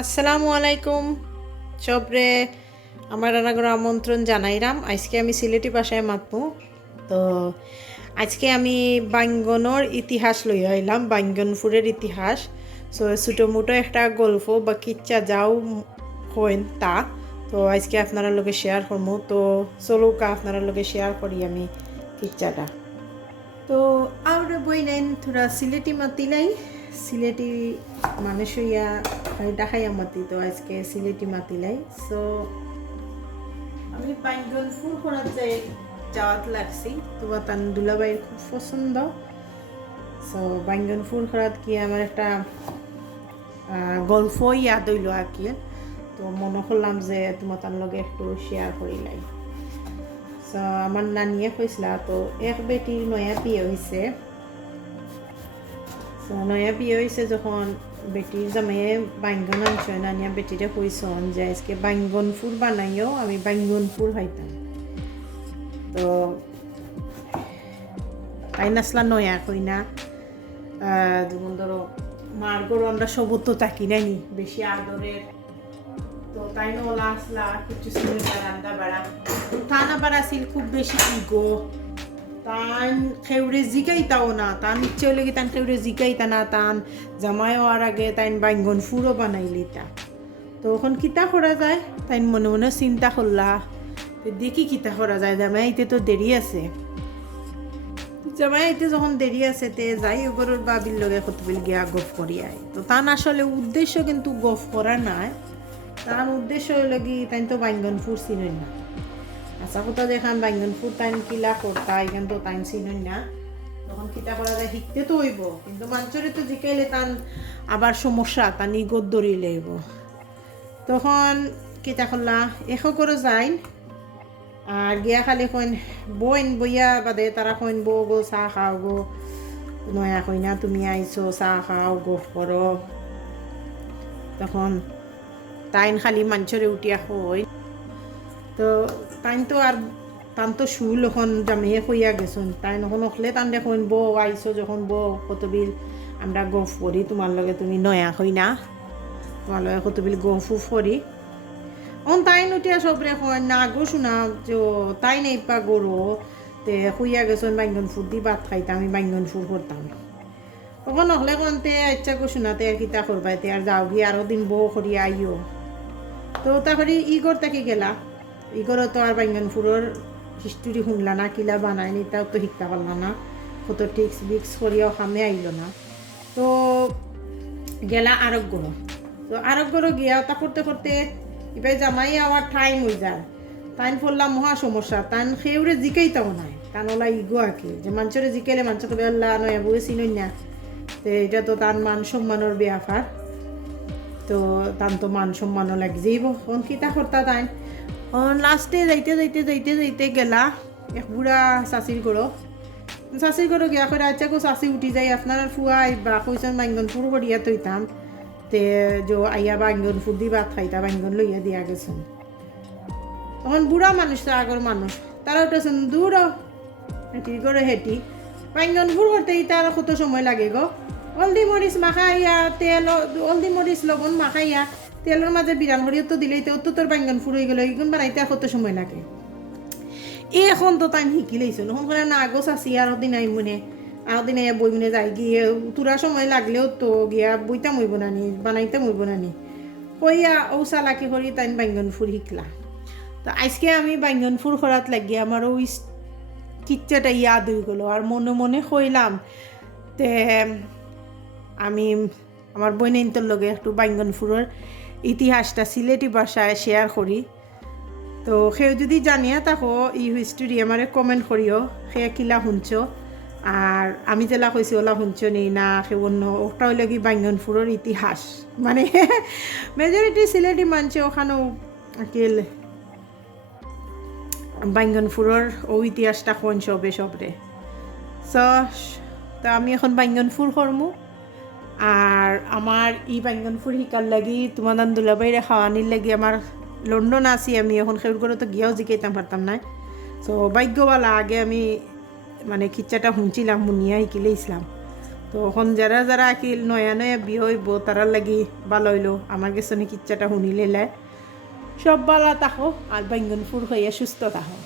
আসসালামু আলাইকুম সবরে আমার রান্নাঘর আমন্ত্রণ জানাইলাম। আজকে আমি সিলেটি ভাষায় মাতবো। তো আজকে আমি বাইঙ্গনের ইতিহাস লই আইলাম, বাইঙ্গনপুরের ইতিহাস। সো ছোটো মোটো একটা গল্প বা কিচ্ছা যাও হইন তা তো আজকে আপনার লগে শেয়ার করবো। তো চলুকা আপনার লগে শেয়ার করি আমি কিচ্ছাটা। তো আর বই নাই থোড়া সিলেটি মাতিলাই, সিলেটি মানুষ হইয়া দেখাইয়া মাতি। তো আজকে সিলেটি মাতিলাই। সো আমি বাইঙ্গনপুর করার যাওয়াত লাগছি, তো তান দুলাবাইয়ের খুব পছন্দ। সো বাইঙ্গনপুর করাত কি আমার একটা গল্প ইয়াদ হইল আর কি। তো মনে করলাম যে তোমার তার লগে একটু শেয়ার করিলাই। সো আমার নানিয়ে কইসলা তো এক বেটির নয়া বিয়ে হয়েছে। নয়া বিয়ে হয়েছে যখন বেটির জামাইয়ে বাইঙ্গন আনছে, নানিয়া বেটিরে কইসন যে আজকে বাইঙ্গনপুর বানাইও, আমি বাইঙ্গনপুর হইতাম। তো তাই নাসলা নয়া কই না, যেমন ধরো মার গরু আমরা সবুত তো থাকি নাইনি বেশি আদরের। তো তাই ওলা আসলা কিছু ছিল রান্না বাড়া, টানা বাড়া ছিল খুব বেশি ইগো। তান খেউরে জিকাইতাও না, তান ইচ্ছে হলে কি তান খেউরে জিকাইতা না, তান জামাই হওয়ার আগে তাইন বাইঙ্গন ফুরও বানাইলিতা। তো এখন কিতা করা যায়, তাইন মনে মনে চিন্তা করলা দেখি কিতা করা যায়। জামাই আইতে তো দেরি আছে, জামাই আইতে যখন দেরি আছে তে যাই ওগরের বাবির লগে কতবিল গিয়া গফ করি আয়। তো তান আসলে উদ্দেশ্য কিন্তু গফ করা নাই, তার উদ্দেশ্য হইল কি তাই তো বাইঙ্গন ফুর চিনেন না। আচ্ছা কথা দেখান বাইঙ্গনপুর টাইম কিলা করতা এখান তো টাইম চিনই না। তখন কিতা করা যায় শিখতে তো হইব, কিন্তু মানুষরে তো জিকাইলে তান আবার সমস্যা, তান ইগত ধরি লইব। তখন কিতা করলা এখো করে যাইন আর গিয়া খালি কইন বইন বইয়া বাদে তারা কইন বো গো চাহ খাও গো, নয়া কই না তুমি আইছো চাহ খাও গোফ করো। তখন তাইন খালি মানুষরে উঠিয়া কই। তো তাই তো আর তান তো শুল এখন জামিয়ে কইয়া গেছুন, তাই নখন অখলে তান দেখুন বো আইসো যখন বো কতবিল আমরা গফ করি তোমার লগে, তুমি নয়া হই না তোমার লগে কতবিল গফ উফ করি। অন তাই উঠিয়া সব রেখন না গো শোনা যে তাই নেই পা গরু তে কইয়া গেছুন বাইঙ্গন ফুট দি ভাত খাইতাম, আমি বাইঙ্গন ফুট করতাম। তখন নহলে কনতে ইচ্ছা গো শোনাতে আর কিতা করবাইতে আর যাও গিয়ে আরো দিন বউ করিয়া আইও। তো তারপরে ই করতে কি গেলা ইগরও তো আর বাইঙ্গনপুরের হিস্টোরি শুনলা না, কিলা বানায়নি তাও তো শিখতে পারল না, কত টিক্স বিক্স করিয়াও খামে আইল না। তো গেলা আরোগ্যর। তো আরোগ্যর গিয়া তা করতে করতে এবার জামাই আওয়ার টাইম হয়ে যায়, তাইন পড়লাম মহা সমস্যা। তান সেউরে জিকাইতাও নাই, তান ওলা ইগো আর কি যে মানুষরে জিকাইলে মানুষ তো বেল্লা নয় বই চিনই না। তো এটা তো তার মান সম্মানের ব্যাপার, তো তান তো মান সম্মানও লাগি যাইব। কোন কিতা করতা তাই লাস্টে যাইতে যাইতে যাইতে যাইতে গেলা এক বুড়া চাষির করো গিয়া করে আচ্ছা গো চাষি উঠি যাই আপনার ফুয়া বা কইসন বাইঙ্গনপুর করিয়া তৈতাম তে যো আইয়া বাইঙ্গনপুর দি ভাত খাইতা বাইঙ্গন লইয়া দিয়া গেছেন। তখন বুড়া মানুষ তো আগর মানুষ তারা উঠেছেন দূর হেঁটি করে হেঁটি বাইঙ্গনপুর করতে তার কত সময় লাগে গো। হলদি মরিচ মাখাইয়া তেল হলদি মরিচ লবণ মাখাইয়া তেলের মাঝে বিরান হরিও তো দিলেই তো তোর বাইঙ্গন ফুর হয়ে গেল, এইগুন বানাইতে কত সময় লাগে। এখন তো তাই শিকি লাইছো নহন করে না আগো চাষি আর দিন আই মনে আর দিন আইয়া বই মনে যাই গিয়ে তোরা সময় লাগলেও তো গিয়া বইতা মইব নানি বানাইতে মইব নানি কইয়া ও চালাকি করি তাই বাইঙ্গন ফুর শিখলা। তো আজকে আমি বাইঙ্গন ফুর করাত লাগিয়ে আমার ওই কিচ্ছাটা ইয়াদ হয়ে গেলো আর মনে মনে কইলাম তে আমি আমার বইনেন্তর লগে একটু বাইঙ্গনপুরের ইতিহাসটা সিলেটি ভাষায় শেয়ার করি। তো সেও যদি জানিয়া থাকো এই হিস্টোরি আমারে কমেন্ট করিও সে কিলা শুনছ আর আমি জেলা কইছি ওলা শুনছ নি না সে অন্য ওটা হইল কি বাইঙ্গনপুরের ইতিহাস। মানে মেজরিটি সিলেটি মানুষে ওখানেও আকিল বাইঙ্গনপুরের ও ইতিহাসটা কোন সবরে। তো আমি এখন বাইঙ্গনপুর করমু আর আমার ই বাইঙ্গনপুর শিকার লাগি তোমার দুলাবাইরে খাওয়ানির লাগি আমার লন্ডন আসি আমি এখন সেউর করে তো গিয়াও জিকাইতাম পারতাম না। সো ভাগ্যবালা আগে আমি মানে খিচ্চাটা শুনছিলাম শুনিয়া শিকিলে ইসলাম। তো তো এখন যারা যারা আকিল নয়া নয়া বিয়ে হইব তারার লাগি ভালো হইলো আমার গেছনে কিচ্ছাটা শুনিলে সব বালা থাকো আর বাইঙ্গন ফুর হইয়া সুস্থ থাকো।